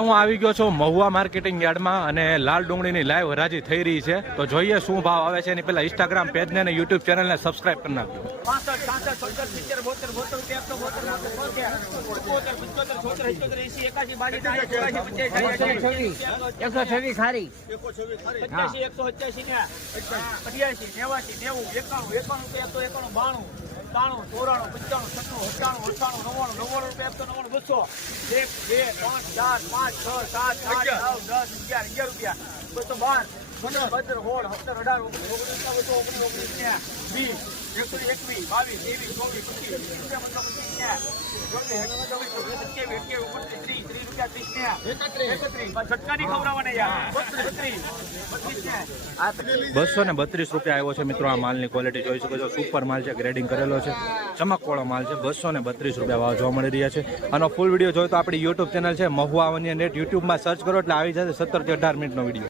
હું આવી ગયો છું મહુવા માર્કેટિંગ યાર્ડમાં અને લાલ ડુંગળીની લાઈવ હરાજી થઈ રહી છે તો જોઈએ શું ભાવ આવે છે એની પહેલા ઇન્સ્ટાગ્રામ પેજને અને યુટ્યુબ ચેનલને સબસ્ક્રાઇબ કરી નાખજો. 126 ખારી 188 93 94 95 96 97 98 99 200 1 2 5 4 5 6 7 8 9 10 11 રૂપિયા 212 15 17 ₹232 આવ્યો છે મિત્રો. આ માલની ક્વોલિટી જોઈ શકો છો, સુપર માલ છે, ગ્રેડિંગ કરેલો છે, ચમકવાળો માલ છે. ₹232 ભાવ જોવા મળી રહ્યા છે. આનો ફૂલ વિડીયો જોયો તો આપણી યુટ્યુબ ચેનલ છે મહુવા ઓનિયન રેટ, યુટ્યુબમાં સર્ચ કરો એટલે આવી જશે 17 થી 18 મિનિટનો વિડીયો.